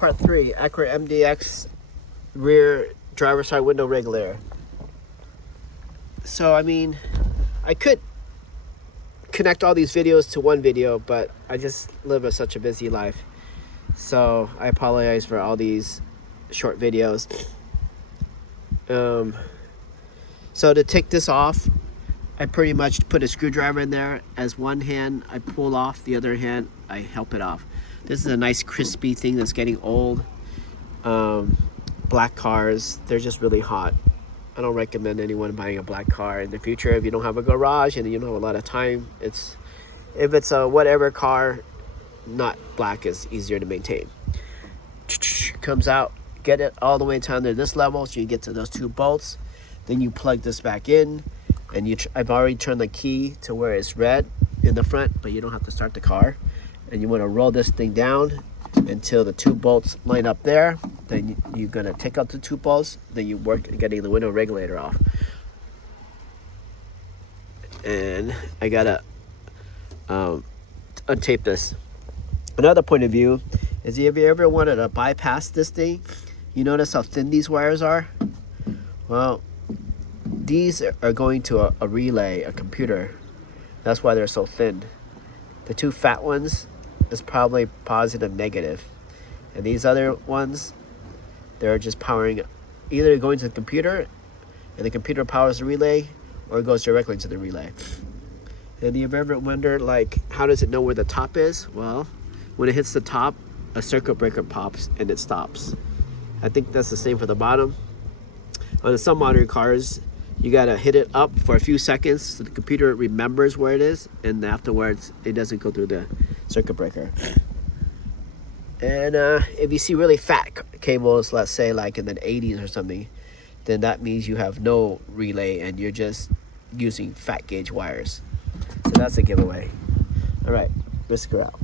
part 3, Acura MDX rear driver side window regulator. So I mean, I could connect all these videos to one video, but I just live such a busy life. So I apologize for all these short videos. So to take this off, I pretty much put a screwdriver in there. As one hand I pull off, the other hand I help it off. This is a nice crispy thing that's getting old. Black cars, they're just really hot. I don't recommend anyone buying a black car in the future if you don't have a garage and you don't have a lot of time. If it's a whatever car, not black is easier to maintain. Comes out, get it all the way down to this level so you get to those 2 bolts. Then you plug this back in, and I've already turned the key to where it's red in the front, but you don't have to start the car. And you want to roll this thing down until the 2 bolts line up there. Then you're gonna take out the 2 bolts. Then you work getting the window regulator off. And I gotta untape this. Another point of view is, if you ever wanted to bypass this thing, you notice how thin these wires are? Well, these are going to a relay, a computer. That's why they're so thin. The 2 fat ones is probably positive, negative. And these other ones, they're just powering, either going to the computer and the computer powers the relay, or it goes directly to the relay. And you've ever wondered, like, how does it know where the top is? Well, when it hits the top, a circuit breaker pops and it stops. I think that's the same for the bottom. On some modern cars, you gotta hit it up for a few seconds so the computer remembers where it is, and afterwards it doesn't go through the circuit breaker. And if you see really fat cables, let's say like in the 80s or something, then that means you have no relay and you're just using fat gauge wires. So that's a giveaway. All right, Whisker out.